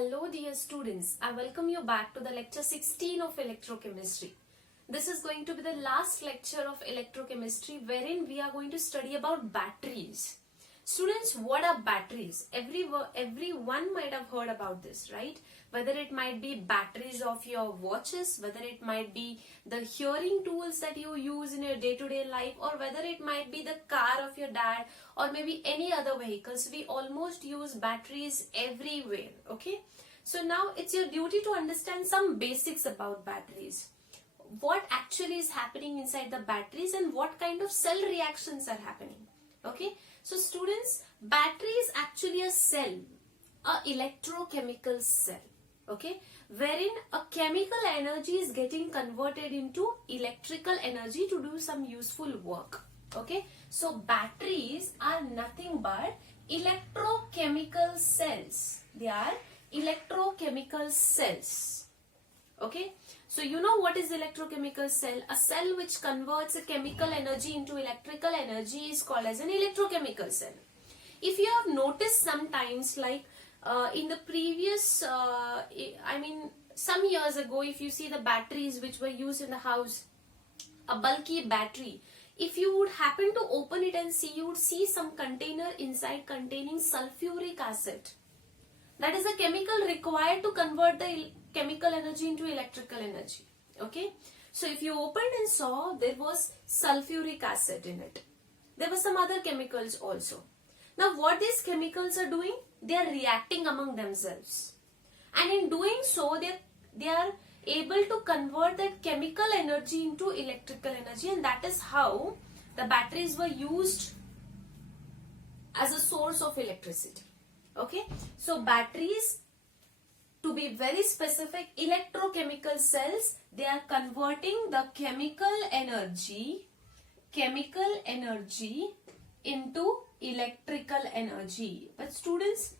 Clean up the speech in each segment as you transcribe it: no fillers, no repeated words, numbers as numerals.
Hello dear students, I welcome you back to the lecture 16 of Electrochemistry. This is going to be the last lecture of Electrochemistry wherein we are going to study about batteries. Students, what are batteries? Everyone might have heard about this, right? Whether it might be batteries of your watches, whether it might be the hearing tools that you use in your day-to-day life, or whether it might be the car of your dad, or maybe any other vehicles. We almost use batteries everywhere, okay? So now it's your duty to understand some basics about batteries. What actually is happening inside the batteries and what kind of cell reactions are happening, okay? So students, battery is actually a cell, a electrochemical cell, okay, wherein a chemical energy is getting converted into electrical energy to do some useful work, okay. So batteries are nothing but electrochemical cells. They are electrochemical cells, okay. So you know what is electrochemical cell? A cell which converts a chemical energy into electrical energy is called as an electrochemical cell. If you have noticed sometimes, like in the previous, some years ago, if you see the batteries which were used in the house, a bulky battery, if you would happen to open it and see, you would see some container inside containing sulfuric acid. That is a chemical required to convert the chemical energy into electrical energy, okay. So if you opened and saw, there was sulfuric acid in it. There were some other chemicals also. Now what these chemicals are doing? They are reacting among themselves, and in doing so they are able to convert that chemical energy into electrical energy, and that is how the batteries were used as a source of electricity, okay. So batteries, to be very specific, electrochemical cells, they are converting the chemical energy into electrical energy. But students,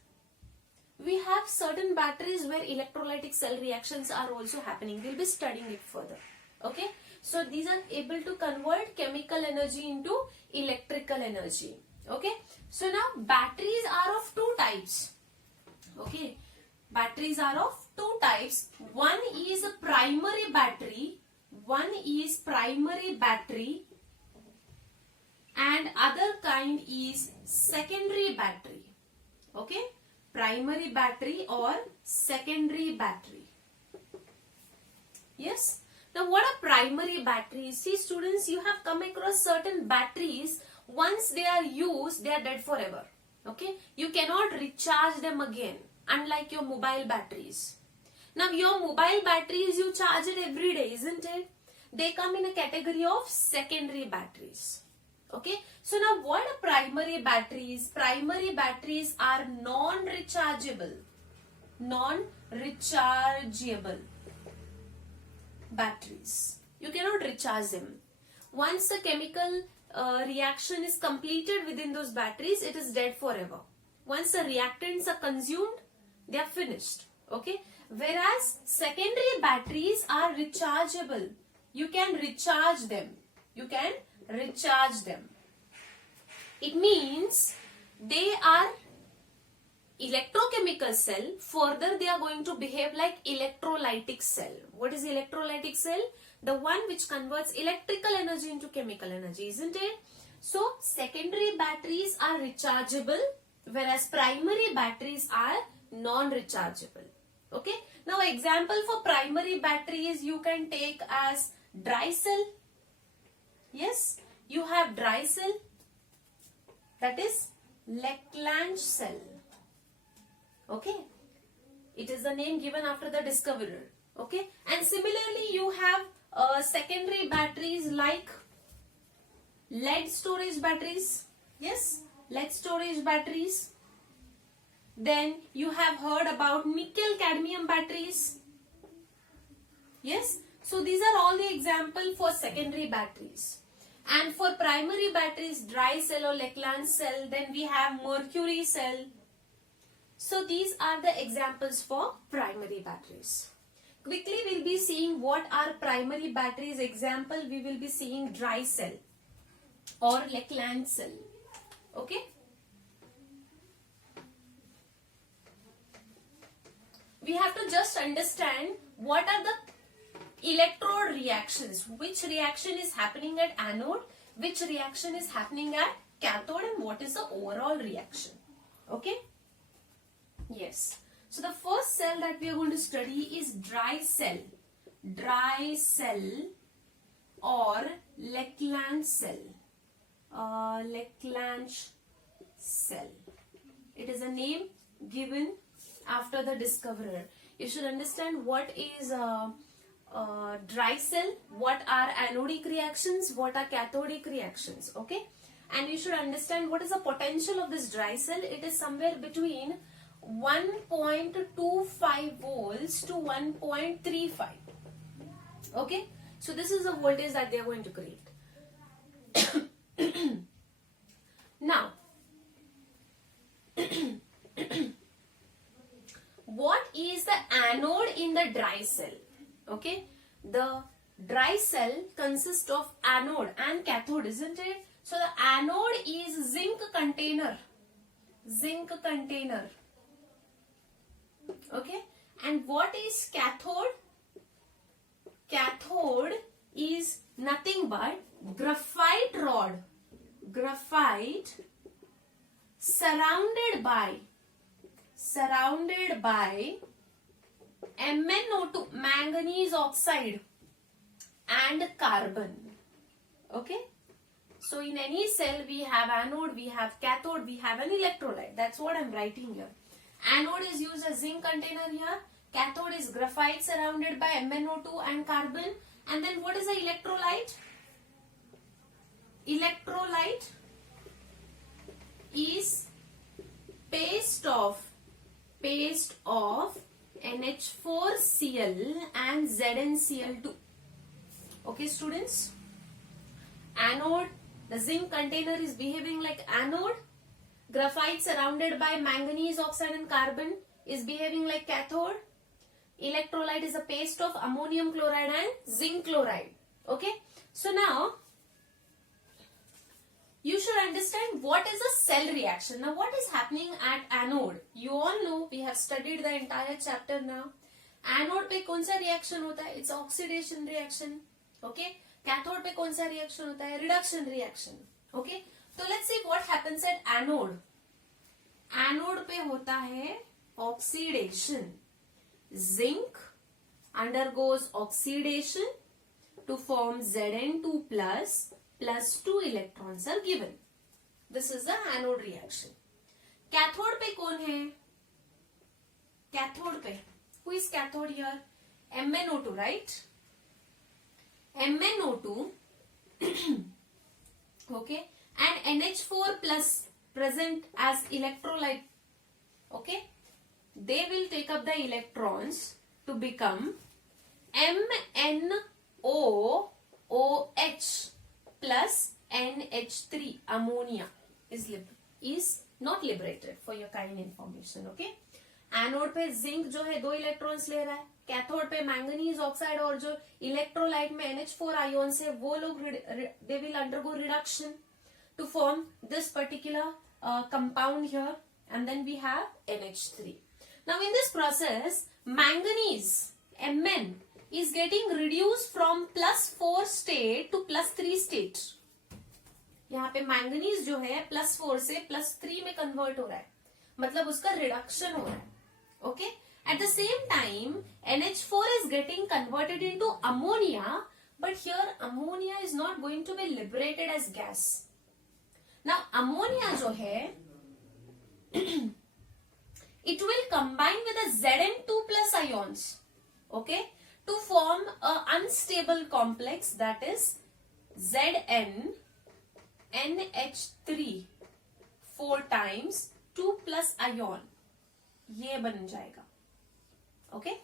we have certain batteries where electrolytic cell reactions are also happening. We'll be studying it further, okay. So these are able to convert chemical energy into electrical energy, okay. So now batteries are of two types, okay. Batteries are of two types. One is a primary battery. And other kind is secondary battery. Okay? Primary battery or secondary battery. Yes? Now what are primary batteries? See students, you have come across certain batteries. Once they are used, they are dead forever. Okay? You cannot recharge them again. Unlike your mobile batteries. Now your mobile batteries, you charge it every day, isn't it? They come in a category of secondary batteries. Okay. So now what are primary batteries? Primary batteries are non-rechargeable batteries. You cannot recharge them. Once the chemical reaction is completed within those batteries, it is dead forever. Once the reactants are consumed, they are finished, okay. Whereas secondary batteries are rechargeable. You can recharge them. It means they are electrochemical cell. Further, they are going to behave like electrolytic cell. What is electrolytic cell? The one which converts electrical energy into chemical energy, isn't it? So secondary batteries are rechargeable, whereas primary batteries are non-rechargeable, okay. Now example for primary batteries you can take as dry cell. Yes, you have dry cell, that is Leclanche cell, okay. It is the name given after the discoverer, okay. And similarly you have secondary batteries like lead storage batteries. Yes, lead storage batteries. Then you have heard about nickel cadmium batteries. Yes. So these are all the examples for secondary batteries. And for primary batteries, dry cell or Leclanche cell, then we have Mercury cell. So these are the examples for primary batteries. Quickly we'll be seeing what are primary batteries. Example, we will be seeing dry cell or Leclanche cell. Okay. we have to just understand what are the electrode reactions, which reaction is happening at anode, which reaction is happening at cathode, and what is the overall reaction. Okay? Yes. So the first cell that we are going to study is dry cell. Dry cell or Leclanche cell. Leclanche cell. It is a name given after the discoverer. You should understand what is dry cell, what are anodic reactions, what are cathodic reactions. Okay? And you should understand what is the potential of this dry cell. It is somewhere between 1.25 volts to 1.35. Okay? So this is the voltage that they are going to create. Now, what is the anode in the dry cell? Okay? The dry cell consists of anode and cathode, isn't it? So the anode is zinc container. Zinc container. Okay? And what is cathode? Cathode is nothing but graphite rod. Graphite surrounded by MnO2, manganese oxide, and carbon. Okay? So in any cell we have anode, we have cathode, we have an electrolyte. That's what I'm writing here. Anode is used as zinc container here. Cathode is graphite surrounded by MnO2 and carbon. And then what is the electrolyte? Electrolyte is paste of NH4Cl and ZnCl2. Okay, students? Anode, the zinc container is behaving like anode. Graphite surrounded by manganese oxide and carbon is behaving like cathode. Electrolyte is a paste of ammonium chloride and zinc chloride. Okay? So now, you should understand what is a cell reaction. Now, what is happening at anode? You all know, we have studied the entire chapter now. Anode पे कौन सा reaction होता है? It's oxidation reaction. Okay? Cathode पे कौन सा reaction होता है? Reduction reaction. Okay? So let's see what happens at anode. Anode पे होता है oxidation. Zinc undergoes oxidation to form Zn2 plus 2 electrons are given. This is the anode reaction. Cathode पे कौन है? Cathode पे. Who is cathode here? MnO2, right? MnO2 okay, and NH4 plus present as electrolyte. Okay, they will take up the electrons to become MnOOH plus NH3. Ammonia is not liberated, for your kind information. Okay, anode पे zinc जो है 2 electrons ले रहा है, cathode पे manganese oxide और जो electrolyte में NH4 आयोन्स है वो लोग they will undergo reduction to form this particular compound here and then we have NH3. Now in this process manganese Mn is getting reduced from +4 state to +3 state. यहाँ पे manganese जो है +4 से +3 में convert हो रहा है, मतलब उसका रिडक्शन हो रहा है. Okay? At the same time, NH4 is getting converted into ammonia, but here ammonia is not going to be liberated as gas. Now, ammonia जो है, it will combine with the Zn2 plus ions, okay, to form a unstable complex that is Zn NH3 4 times 2 plus ion. ये बन जाएगा. Okay?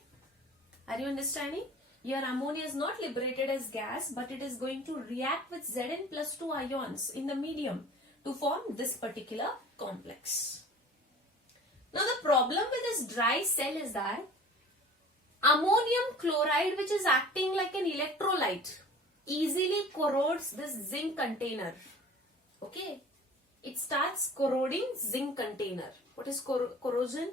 Are you understanding? Here ammonia is not liberated as gas, but it is going to react with Zn plus 2 ions in the medium to form this particular complex. Now the problem with this dry cell is that ammonium chloride, which is acting like an electrolyte, easily corrodes this zinc container. Okay? It starts corroding zinc container. What is corrosion?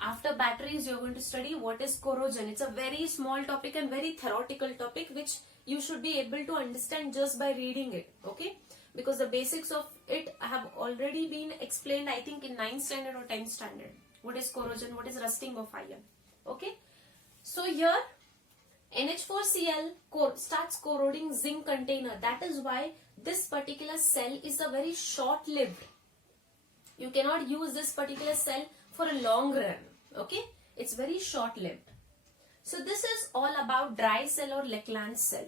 After batteries, you're going to study what is corrosion. It's a very small topic and very theoretical topic which you should be able to understand just by reading it, okay? Because the basics of it have already been explained, I think, in 9th standard or 10th standard. What is corrosion, what is rusting of iron, okay? So here, NH4Cl starts corroding zinc container. That is why this particular cell is a very short-lived. You cannot use this particular cell for a long run, okay? It's very short-lived. So this is all about dry cell or Leclanche cell,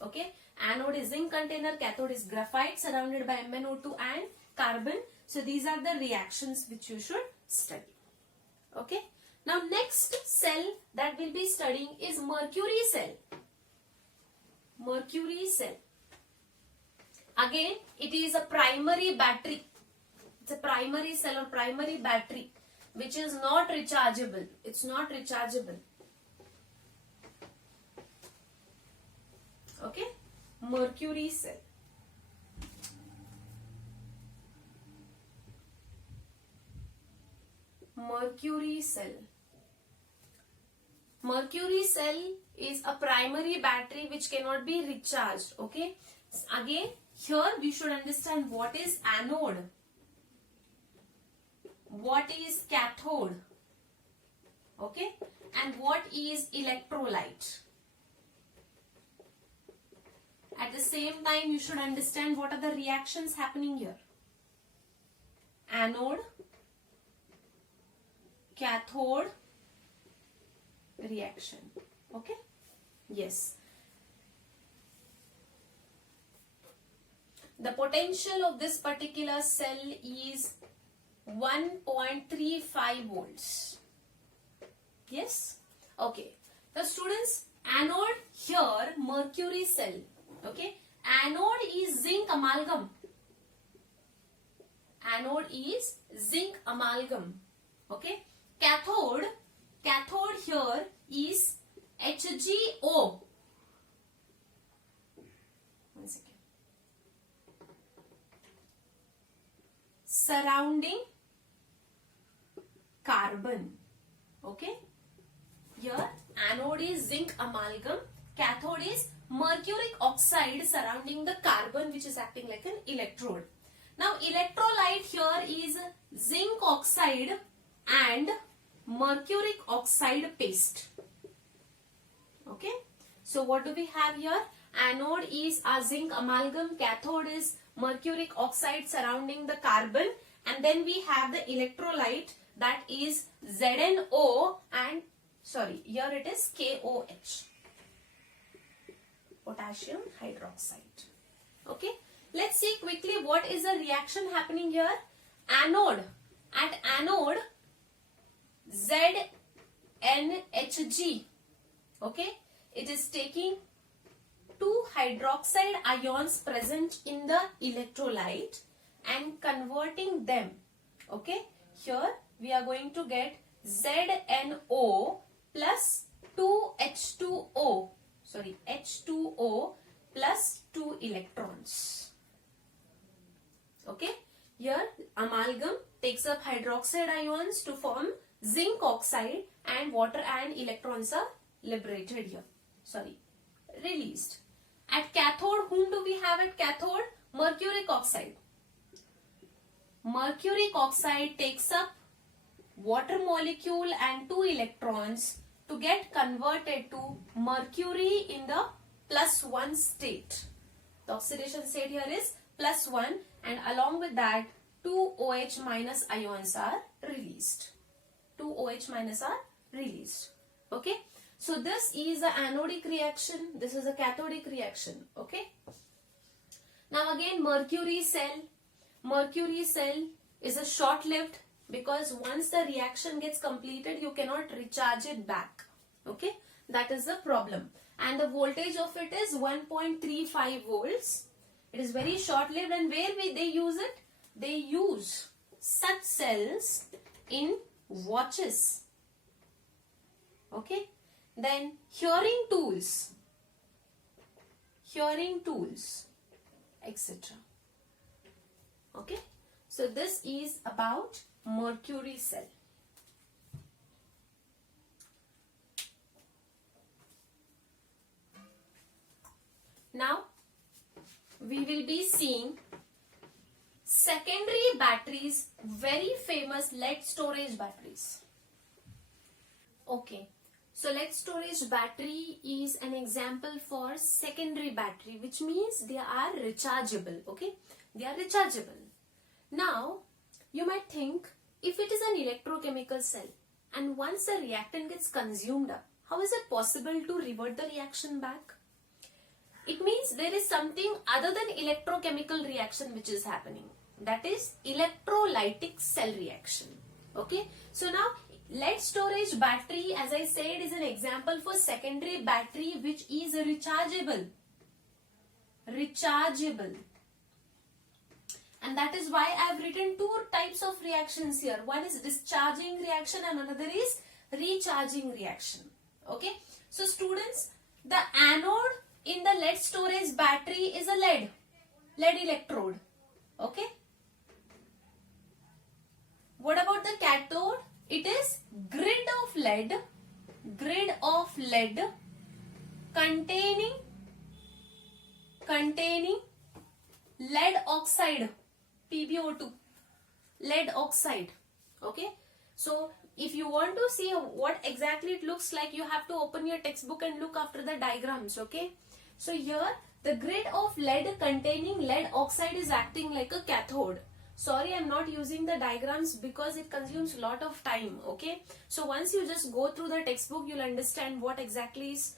okay? Anode is zinc container, cathode is graphite surrounded by MnO2 and carbon. So these are the reactions which you should study, okay? Now next cell that we'll be studying is mercury cell. Mercury cell. Again, it is a primary battery. It's a primary cell or primary battery which is not rechargeable. It's not rechargeable. Okay? Mercury cell. Mercury cell. Mercury cell is a primary battery which cannot be recharged. Okay? Again, here we should understand what is anode, what is cathode, okay, and what is electrolyte. At the same time, you should understand what are the reactions happening here. Anode, cathode, reaction. Okay? Yes. The potential of this particular cell is 1.35 volts. Yes? Okay. The students, anode here, mercury cell. Okay? Anode is zinc amalgam. Anode is zinc amalgam. Okay? Cathode here is HgO. One second. Surrounding carbon. Okay? Here anode is zinc amalgam, cathode is mercuric oxide surrounding the carbon which is acting like an electrode. Now electrolyte here is zinc oxide and mercuric oxide paste. Okay? So what do we have here? Anode is a zinc amalgam, cathode is mercuric oxide surrounding the carbon, and then we have the electrolyte that is ZnO and here it is KOH, potassium hydroxide. Okay, let's see quickly what is the reaction happening here. Anode, at anode ZnHg, okay, it is taking two hydroxide ions present in the electrolyte and converting them. Okay, here we are going to get ZnO plus 2H2O, H2O plus 2 electrons. Okay, here amalgam takes up hydroxide ions to form zinc oxide and water and electrons are liberated here, released. At cathode, whom do we have at cathode? Mercuric oxide. Mercuric oxide takes up water molecule and 2 electrons to get converted to mercury in the +1 state. The oxidation state here is +1, and along with that 2 OH minus ions are released. 2 OH minus are released. Okay. So this is the anodic reaction. This is a cathodic reaction. Okay. Now again mercury cell. Mercury cell is a short-lived, because once the reaction gets completed, you cannot recharge it back. Okay. That is the problem. And the voltage of it is 1.35 volts. It is very short-lived, and where they use it? They use such cells in watches. Okay. Then hearing tools, etc. Okay. So this is about mercury cell. we will be seeing secondary batteries, very famous lead storage batteries. Okay, so lead storage battery is an example for secondary battery, which means they are rechargeable. Okay, they are rechargeable. Now you might think, if it is an electrochemical cell and once the reactant gets consumed up, how is it possible to revert the reaction back? It means there is something other than electrochemical reaction which is happening. That is electrolytic cell reaction. Okay. So now lead storage battery, as I said, is an example for secondary battery which is rechargeable. Rechargeable. And that is why I have written two types of reactions here. One is discharging reaction and another is recharging reaction. Okay. So students, the anode in the lead storage battery is a lead electrode. Okay. What about the cathode? It is grid of lead containing lead oxide, PbO2, lead oxide. Okay. So if you want to see what exactly it looks like, you have to open your textbook and look after the diagrams. Okay. So here the grid of lead containing lead oxide is acting like a cathode. Sorry, I'm not using the diagrams because it consumes a lot of time. Okay. So once you just go through the textbook, you'll understand what exactly is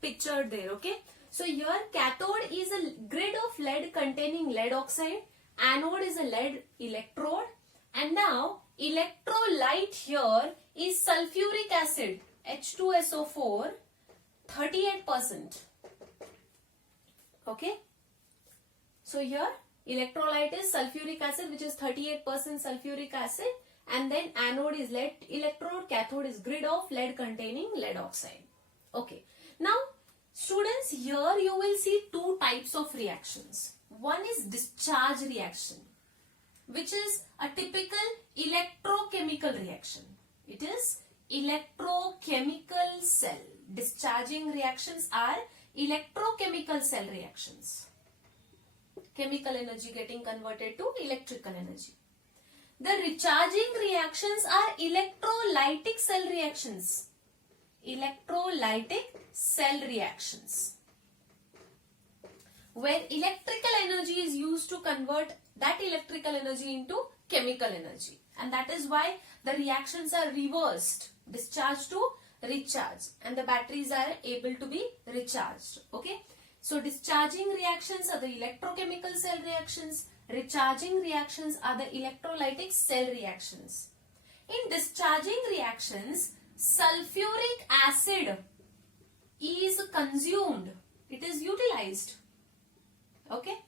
pictured there. Okay. So here cathode is a grid of lead containing lead oxide. Anode is a lead electrode. And now electrolyte here is sulfuric acid, H2SO4, 38%. Okay. So here electrolyte is sulfuric acid, which is 38% sulfuric acid, and then anode is lead electrode, cathode is grid of lead containing lead oxide. Okay. Now students, here you will see two types of reactions. One is discharge reaction, which is a typical electrochemical reaction. It is electrochemical cell. Discharging reactions are electrochemical cell reactions. Chemical energy getting converted to electrical energy. The recharging reactions are electrolytic cell reactions. Electrolytic cell reactions, where electrical energy is used to convert that electrical energy into chemical energy. And that is why the reactions are reversed. Discharge to recharge. And the batteries are able to be recharged. Okay. So discharging reactions are the electrochemical cell reactions. Recharging reactions are the electrolytic cell reactions. In discharging reactions, sulfuric acid is consumed. It is utilized. Okay.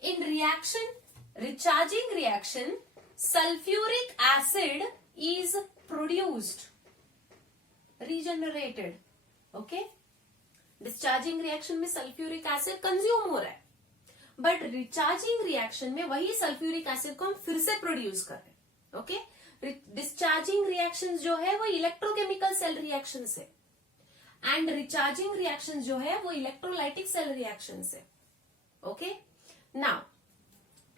In recharging reaction, sulfuric acid is produced, regenerated. Okay. Discharging reaction में sulphuric acid consume हो रहा है, but recharging reaction में वही sulphuric acid को हम फिर से प्रोड्यूस कर रहे हैं. ओके. डिस्चार्जिंग रिएक्शन जो है वो इलेक्ट्रोकेमिकल सेल रिएक्शन है एंड रिचार्जिंग रिएक्शन जो है वो इलेक्ट्रोलाइटिक सेल रिएक्शन है. Okay. Now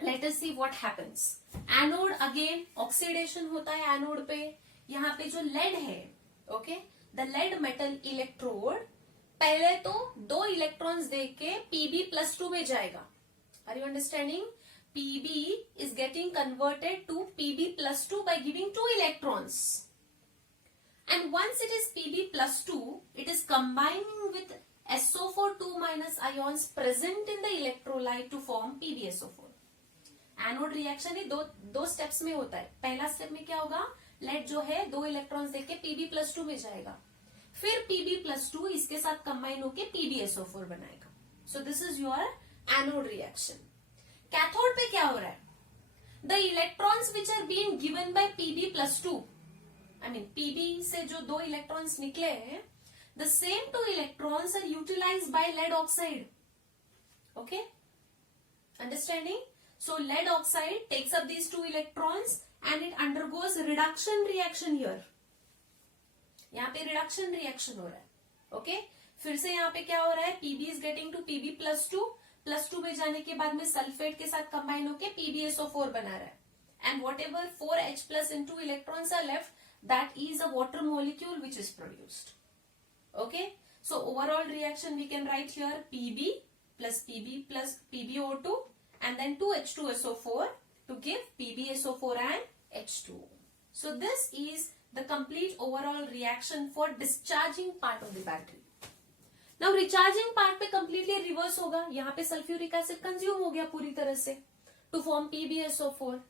let us see what happens. Anode again oxidation होता है एनोड पे. यहाँ पे जो लेड है, okay, the lead metal electrode पहले तो 2 इलेक्ट्रॉन्स दे के Pb+2 में जाएगा. Are you understanding? Pb is getting converted to Pb+2 by giving 2 electrons. And once it is Pb+2, it is combining with SO4 2- ions present in the electrolyte to form PbSO4. Anode reaction ही दो steps में होता है. पहला step में क्या होगा? Lead जो है 2 इलेक्ट्रॉन्स देके Pb+2 में जाएगा, फिर Pb+2 इसके साथ कंबाइन होके PbSO4 बनाएगा. So this is your anode reaction. Cathode पे क्या हो रहा है? The electrons which are being given by Pb+2, I mean Pb से जो 2 इलेक्ट्रॉन्स निकले हैं, the same 2 electrons are utilized by lead oxide. Okay, understanding? So lead oxide takes up these 2 electrons and it undergoes reduction reaction here. यहाँ पे reduction reaction हो रहा है. Okay. फिर से यहाँ पे क्या हो रहा है? Pb is getting to Pb+2, +2 में जाने के बाद में सल्फेट के साथ कंबाइन होके PbSO4 बना रहा है. And whatever 4H plus and 2 electrons are left, that is a water molecule which is produced. Okay, so overall reaction we can write here Pb plus PbO2 and then 2H2SO4 to give PbSO4 and H2O. So this is the complete overall reaction for discharging part of the battery. Now recharging part पे completely reverse होगा. यहाँ पे sulfuric acid consume हो गया पूरी तरह से to form PbSO4.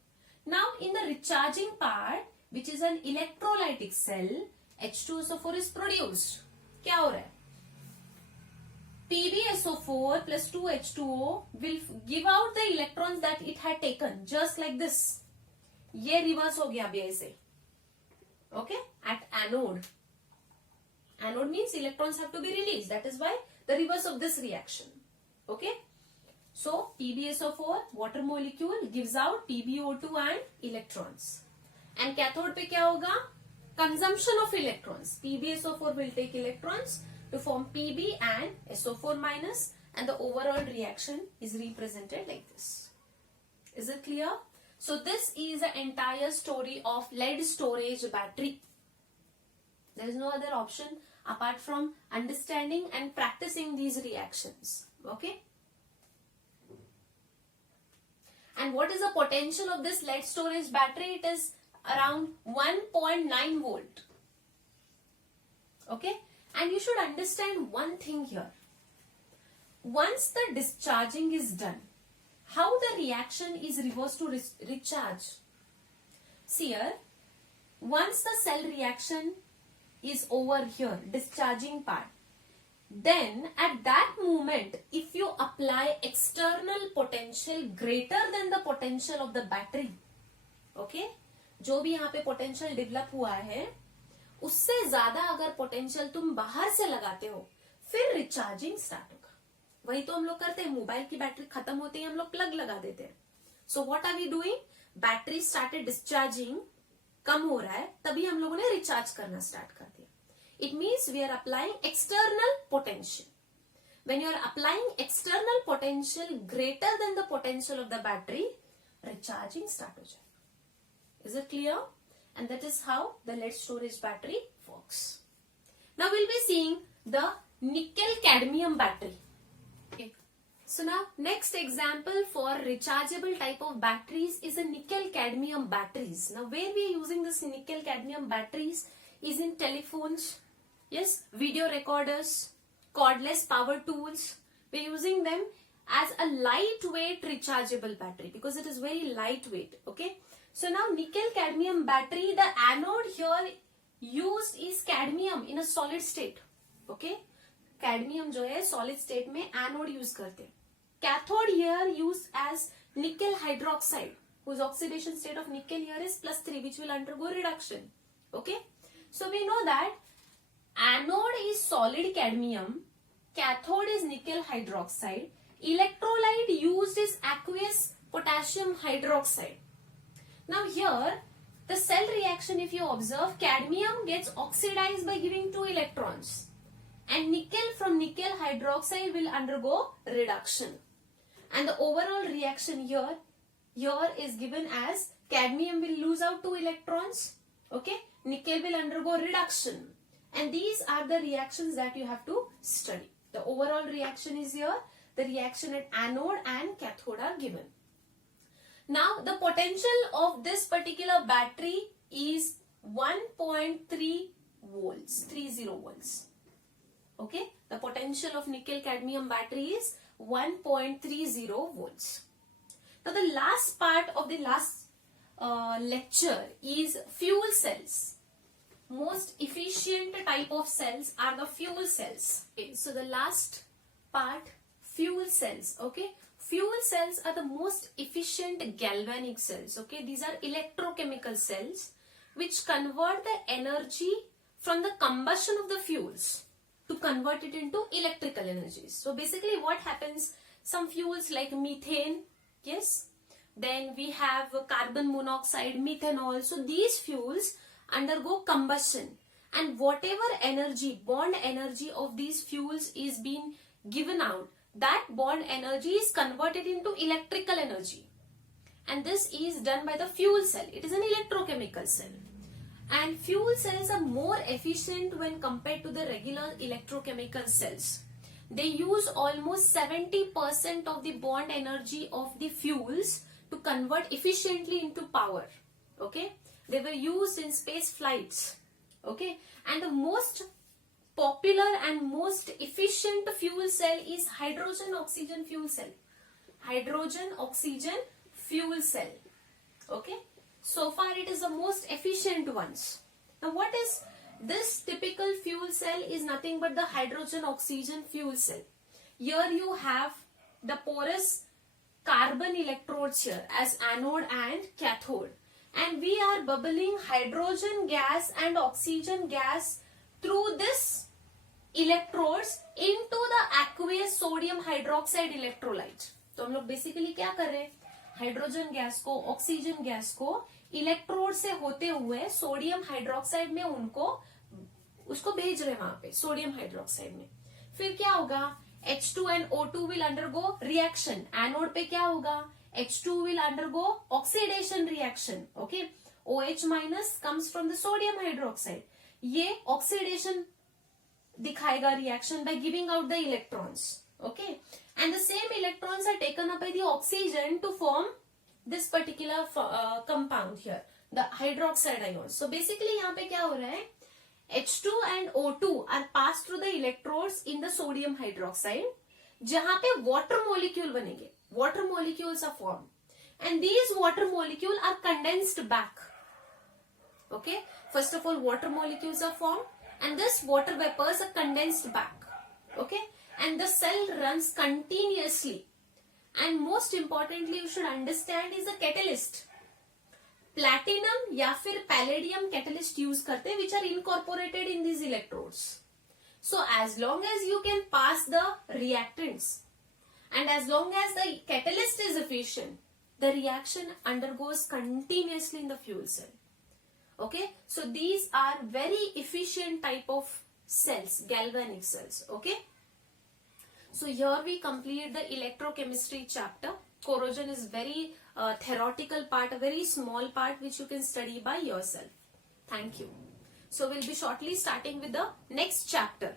Now in the recharging part, which is an electrolytic cell, H2SO4 is produced. क्या हो रहा है? PbSO4 plus 2H2O will give out the electrons that it had taken, just like this. ये reverse हो गया अभी ऐसे. Okay, at anode. Anode means electrons have to be released. That is why the reverse of this reaction. Okay. So PbSO4 water molecule gives out PbO2 and electrons. And cathode पे क्या होगा? Consumption of electrons. PbSO4 will take electrons to form Pb and SO4 minus, and the overall reaction is represented like this. Is it clear? So this is the entire story of lead storage battery. There is no other option apart from understanding and practicing these reactions. Okay. And what is the potential of this lead storage battery? It is around 1.9 volt. Okay. And you should understand one thing here. Once the discharging is done, how the reaction is reversed to recharge? See here, once the cell reaction is over here, discharging part, then at that moment, if you apply external potential greater than the potential of the battery, okay, जो भी यहाँ पे potential develop हुआ है, उससे ज्यादा अगर potential तुम बाहर से लगाते हो, फिर recharging start होगा. वही तो हम लोग करते हैं. मोबाइल की बैटरी खत्म होती है, हम लोग प्लग लगा देते हैं. So what are we doing? Battery started discharging, कम हो रहा है, तभी हम लोगों ने रिचार्ज करना स्टार्ट कर दिया. It means we are applying external potential. When you are applying external potential greater than the potential of the battery, recharging start हो जाएगा. Is it clear? And that is how the lead storage battery works. Now will be seeing the nickel cadmium battery. So now next example for rechargeable type of batteries is a nickel cadmium batteries. Now where we are using this nickel cadmium batteries is in telephones, yes, video recorders, cordless power tools. We are using them as a lightweight rechargeable battery because it is very lightweight. Okay. So now nickel cadmium battery, the anode here used is cadmium in a solid state. Okay. Cadmium जो है solid state में anode use करते हैं. Cathode here use as nickel hydroxide, whose oxidation state of nickel here is +3, which will undergo reduction. Okay, so we know that anode is solid cadmium, cathode is nickel hydroxide, electrolyte used is aqueous potassium hydroxide. Now here the cell reaction, if you observe, cadmium gets oxidized by giving 2 electrons. And nickel from nickel hydroxide will undergo reduction. And the overall reaction here is given as cadmium will lose out 2 electrons. Okay. Nickel will undergo reduction. And these are the reactions that you have to study. The overall reaction is here. The reaction at anode and cathode are given. Now the potential of this particular battery is 1.3 volts, 30 volts. Okay, the potential of nickel cadmium battery is 1.30 volts. Now the last part of the last lecture is fuel cells. Most efficient type of cells are the fuel cells. Okay, so the last part, fuel cells. Okay, fuel cells are the most efficient galvanic cells. Okay, these are electrochemical cells which convert the energy from the combustion of the fuels to convert it into electrical energies. So basically what happens, some fuels like methane, yes, then we have carbon monoxide, methanol. So these fuels undergo combustion, and whatever energy, bond energy of these fuels is being given out, that bond energy is converted into electrical energy. And this is done by the fuel cell. It is an electrochemical cell. And fuel cells are more efficient when compared to the regular electrochemical cells. They use almost 70% of the bond energy of the fuels to convert efficiently into power. Okay, they were used in space flights. Okay, and the most popular and most efficient fuel cell is hydrogen oxygen fuel cell. Hydrogen oxygen fuel cell. Okay, so far it is the most efficient ones. Now what is this typical fuel cell? Is nothing but the hydrogen oxygen fuel cell. Here you have the porous carbon electrodes here as anode and cathode, and we are bubbling hydrogen gas and oxygen gas through this electrodes into the aqueous sodium hydroxide electrolyte. तो हम लोग basically क्या कर रहे हैं, hydrogen gas को, oxygen gas को electrode से होते हुए सोडियम हाइड्रोक्साइड में उसको भेज रहे हैं वहां पे सोडियम हाइड्रोक्साइड में. फिर क्या होगा, H2 and O2 will undergo reaction. Anode पे क्या होगा, H2 will undergo oxidation reaction. Okay, OH minus comes from the sodium hydroxide. ये oxidation दिखाएगा reaction by giving out the electrons. Okay, and the same electrons are taken up by the oxygen to form this particular compound here, the hydroxide ions. So basically यहाँ पे क्या हो रहा है, H2 and O2 are passed through the electrodes in the sodium hydroxide, जहां पे water molecule बनेंगे. Water molecules are formed, and these water molecules are condensed back. Okay, first of all water molecules are formed, and this water vapors are condensed back. Okay, and the cell runs continuously. And most importantly you should understand is a catalyst. Platinum या फिर palladium catalyst use करते हैं, which are incorporated in these electrodes. So as long as you can pass the reactants and as long as the catalyst is efficient, the reaction undergoes continuously in the fuel cell. Okay, so these are very efficient type of cells, galvanic cells. Okay, so here we complete the electrochemistry chapter. Corrosion is very theoretical part, a very small part which you can study by yourself. Thank you. So we'll be shortly starting with the next chapter.